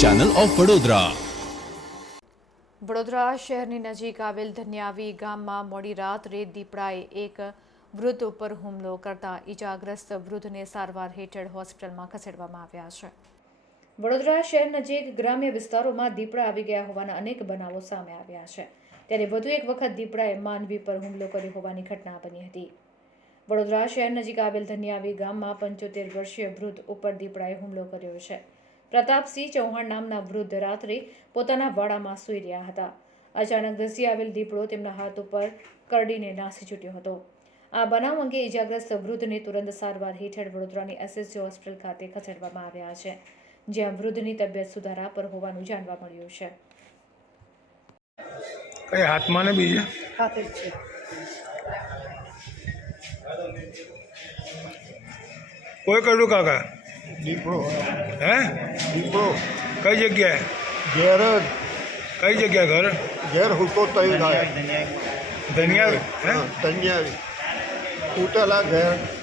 Channel of Vadodara Vadodara શહેરની નજીક આવેલ ધન્યાવી ગામમાં મોડી રાત્રે દીપડાએ એક વૃદ્ધ ઉપર હુમલો કરતા ઈજાગ્રસ્ત વૃદ્ધને સારવાર હેઠળ હોસ્પિટલમાં ખસેડવામાં આવ્યા છે. વડોદરા શહેર નજીક ગ્રામ્ય વિસ્તારોમાં દીપડા આવી ગયા હોવાના અનેક બનાવો સામે આવ્યા છે. ત્યારે વધુ એક વખત દીપડાએ માનવી પર હુમલો કર્યો હોવાની ઘટના બની હતી. વડોદરા શહેર નજીક આવેલ ધન્યાવી ગામમાં પંચોતેર વર્ષીય વૃદ્ધ ઉપર દીપડાએ હુમલો કર્યો છે. પ્રતાપસિંહ ચૌહાણ નામના વૃદ્ધ રાત્રે પોતાના વાડામાં સૂઈ રહ્યા હતા. અચાનક ધસી આવેલ દીપડો તેમના હાથ ઉપર કરડીને નાસી છૂટ્યો હતો. આ બનાવ અંગે ઇજાગ્રસ્ત વૃદ્ધને તુરંત સારવાર હેઠળ વડોદરાની એસએસજી હોસ્પિટલ ખાતે ખસેડવામાં આવ્યા છે જ્યાં વૃદ્ધની તબિયત સુધારા પર હોવાનું જાણવા મળ્યું છે. કઈ હાથમાં ને બીજા? હાથે જ છે. કોઈ કર્યું કાકા? દીપડો. હે? દીપડો. કઈ જગ્યાએ? ઘેર કઈ જગ્યાએ ઘર? ઘેર હુકો તઈ ધનિયા હે તૈયારી તૂટેલા ઘેર.